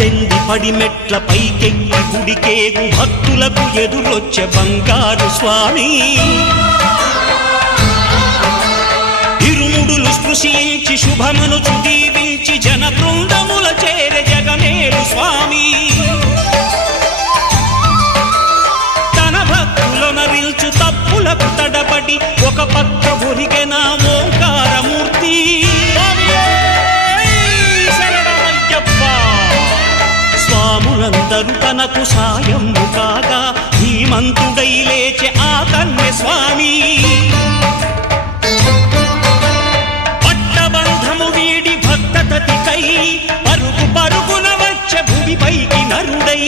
పద్దెంది పడిమెట్ల పైకెక్కి గుడికేగు భక్తులకు ఎదురొచ్చే బంగారు స్వామి ఇరుముడులు స్పృశించి శుభమనుచు దీవించి జన బృందముల చేరే జగమేలు స్వామి తన భక్తులనరిల్చు తప్పులకు తడబడి ఒక పక్క ఒరిగెన ఓంకారమూర్తి స్వాములందరూ తనకు సాయము కాగా ధీమంతుడై లేచే ఆ కన్య స్వామి పట్టబంధము వీడి భక్తతతికై పరుగు పరుగున వచ్చే భూమిపైకి నరుడై